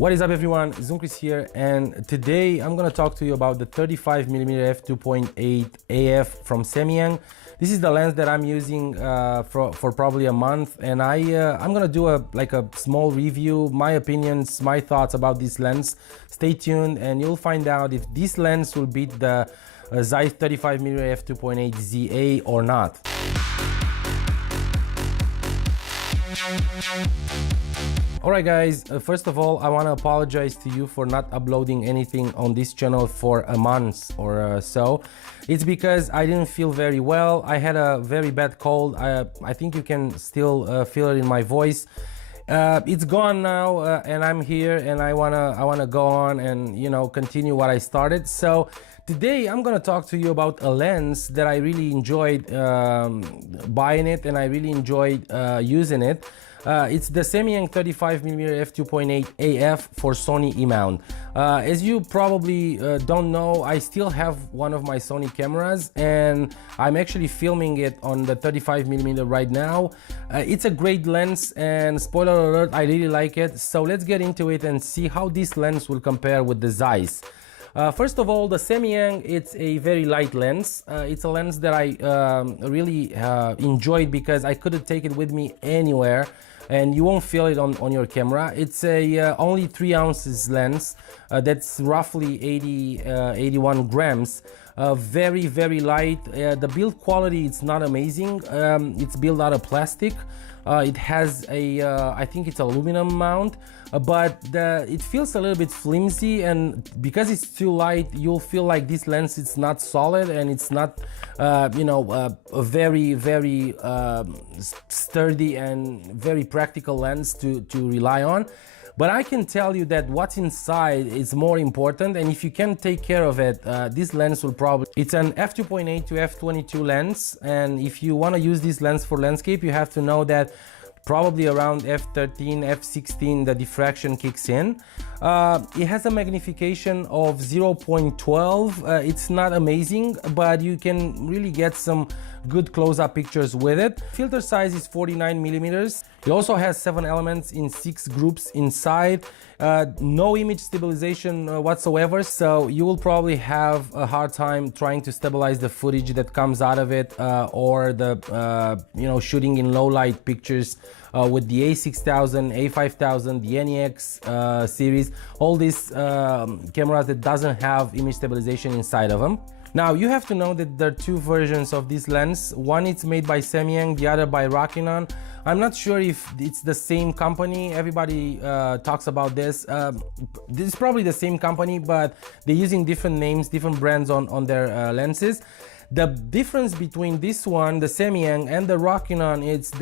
What is up everyone, Zunkris here, and today I'm gonna talk to you about the 35mm f2.8 AF from Samyang. This is the lens that I'm using for probably a month, and I'm gonna do a small review, my opinions, my thoughts about this lens. Stay tuned and you'll find out if this lens will beat the Zeiss 35mm f2.8 ZA or not. Alright guys, first of all I want to apologize to you for not uploading anything on this channel for a month or so. It's because I didn't feel very well. I had a very bad cold. I think you can still feel it in my voice. It's gone now, and I'm here, and I wanna go on and continue what I started. So today I'm gonna talk to you about a lens that I really enjoyed buying it, and I really enjoyed using it. It's the Samyang 35mm f2.8 AF for Sony emount. As you probably don't know, I still have one of my Sony cameras, and I'm actually filming it on the 35mm right now. It's a great lens, and spoiler alert, I really like it. So let's get into it and see how this lens will compare with the Zeiss. First of all, the Samyang, it's a very light lens. It's a lens that I really enjoyed because I could take it with me anywhere and you won't feel it on your camera. It's a only 3 ounces lens that's roughly 81 grams. Very, very light. The build quality, it's not amazing. It's built out of plastic. It has a, I think it's aluminum mount, but it feels a little bit flimsy, and because it's too light, you'll feel like this lens is not solid, and it's not, a very, very sturdy and very practical lens to rely on. But I can tell you that what's inside is more important, and if you can take care of it, this lens will probably... It's an f2.8 to f22 lens, and if you want to use this lens for landscape, you have to know that probably around f13, f16 the diffraction kicks in. It has a magnification of 0.12. It's not amazing, but you can really get some good close-up pictures with it. Filter size is 49mm. It also has 7 elements in 6 groups inside. No image stabilization whatsoever, so you will probably have a hard time trying to stabilize the footage that comes out of it, or the shooting in low light pictures with the A6000, A5000, the NEX series, all these cameras that doesn't have image stabilization inside of them. Now you have to know that there are 2 versions of this lens. One is made by Samyang, the other by Rokinon. I'm not sure if it's the same company. Everybody talks about this. This is probably the same company, but they're using different names, different brands on their lenses. The difference between this one, the Samyang, and the Rokinon, it's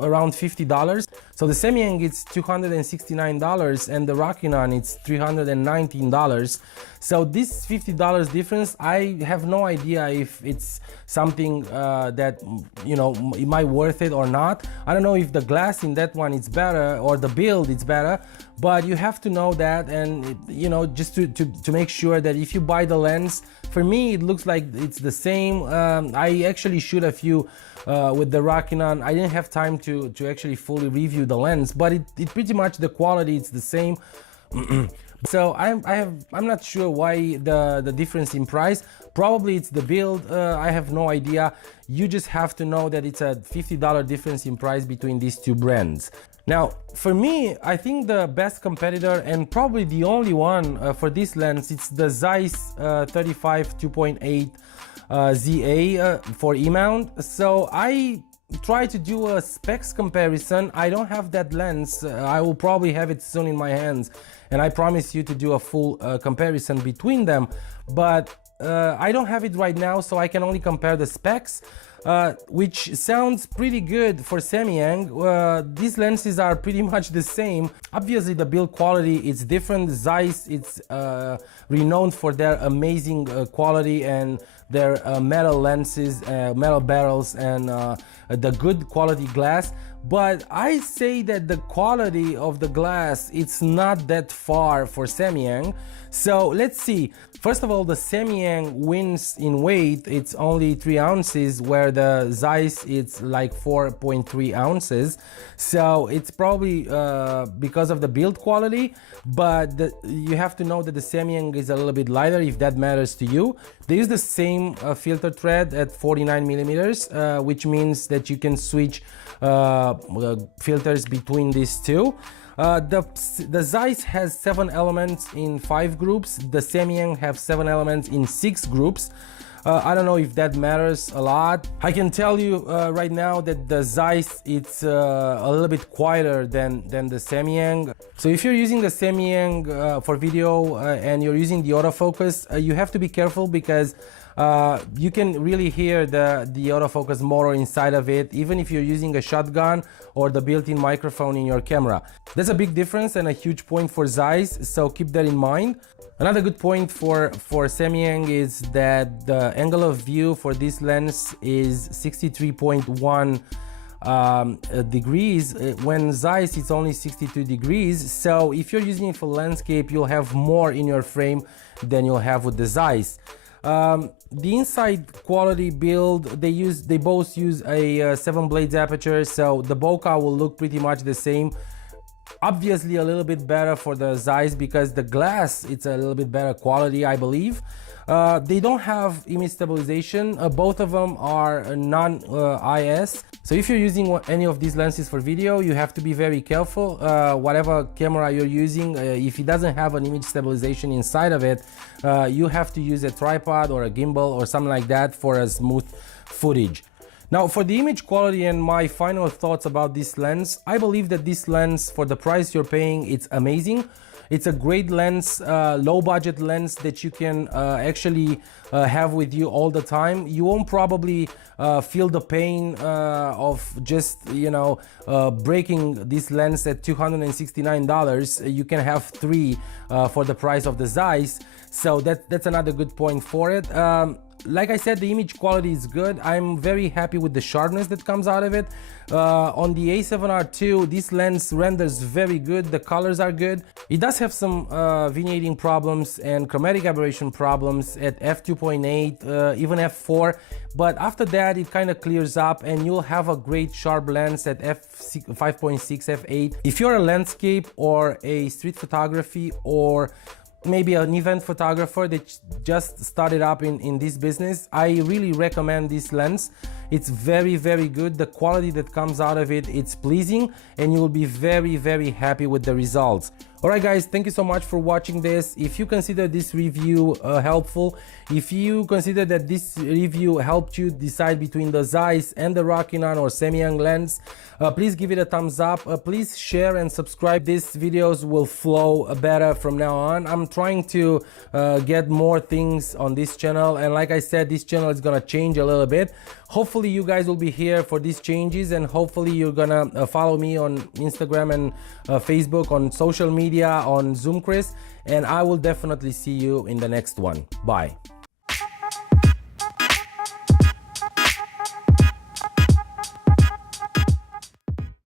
around $50. So the Samyang is $269 and the Rokinon it's $319. So this $50 difference, I have no idea if it's something that it might worth it or not. I don't know if the glass in that one is better or the build is better, but you have to know that, and just to make sure that if you buy the lens, for me it looks like it's the same. I actually shoot a few with the Rokinon. I didn't have time to actually fully review the lens, but it pretty much, the quality it's the same. So I'm not sure why the difference in price. Probably it's the build. I have no idea. You just have to know that it's a $50 difference in price between these 2 brands. Now, for me, I think the best competitor, and probably the only one for this lens, it's the Zeiss 35 2.8 ZA for emount. So I try to do a specs comparison. I don't have that lens. I will probably have it soon in my hands, and I promise you to do a full comparison between them, but I don't have it right now, so I can only compare the specs, which sounds pretty good for Samyang. These lenses are pretty much the same. Obviously the build quality is different. Zeiss, it's renowned for their amazing quality and their metal lenses, metal barrels, and the good quality glass. but I say that the quality of the glass, it's not that far for Samyang. So let's see. First of all, the Samyang wins in weight. It's only 3 ounces, where the Zeiss it's like 4.3 ounces. So it's probably because of the build quality, but you have to know that the Samyang is a little bit lighter, if that matters to you. They use the same filter thread at 49 millimeters, which means that you can switch filters between these two. The Zeiss has 7 elements in 5 groups. The Samyang have 7 elements in 6 groups. I don't know if that matters a lot. I can tell you right now that the Zeiss it's a little bit quieter than the Samyang. So if you're using the Samyang for video and you're using the autofocus, you have to be careful, because you can really hear the autofocus motor inside of it, even if you're using a shotgun or the built-in microphone in your camera. That's a big difference and a huge point for Zeiss, so keep that in mind. Another good point for Samyang is that the angle of view for this lens is 63.1 degrees, when Zeiss it's only 62 degrees. So if you're using it for landscape, you'll have more in your frame than you'll have with the Zeiss. The inside quality build, they both use a 7 blades aperture, so the bokeh will look pretty much the same. Obviously a little bit better for the Zeiss because the glass it's a little bit better quality, I believe. They don't have image stabilization. Both of them are non-IS. So if you're using any of these lenses for video, you have to be very careful. Whatever camera you're using, if it doesn't have an image stabilization inside of it, you have to use a tripod or a gimbal or something like that for a smooth footage. Now, for the image quality and my final thoughts about this lens, I believe that this lens, for the price you're paying, it's amazing. It's a great lens, low budget lens that you can actually have with you all the time. You won't probably feel the pain of just, breaking this lens at $269. You can have 3 for the price of the Zeiss. So that's another good point for it. Like I said, the image quality is good. I'm very happy with the sharpness that comes out of it. On the A7R2, this lens renders very good. The colors are good. It does have some vignetting problems and chromatic aberration problems at f2.8, even f4. But after that, it kind of clears up and you'll have a great sharp lens at f5.6, f8. If you're a landscape or a street photography or maybe an event photographer that just started up in this business, I really recommend this lens. It's very, very good. The quality that comes out of it, it's pleasing, and you will be very, very happy with the results. Alright guys, thank you so much for watching this. If you consider this review helpful, if you consider that this review helped you decide between the Zeiss and the Rokinon or Samyang lens, please give it a thumbs up. Please share and subscribe. These videos will flow better from now on. I'm trying to get more things on this channel, and like I said, this channel is gonna change a little bit. Hopefully you guys will be here for these changes, and hopefully you're gonna follow me on Instagram and Facebook, on social media, on Zoom Chris, and I will definitely see you in the next one. Bye.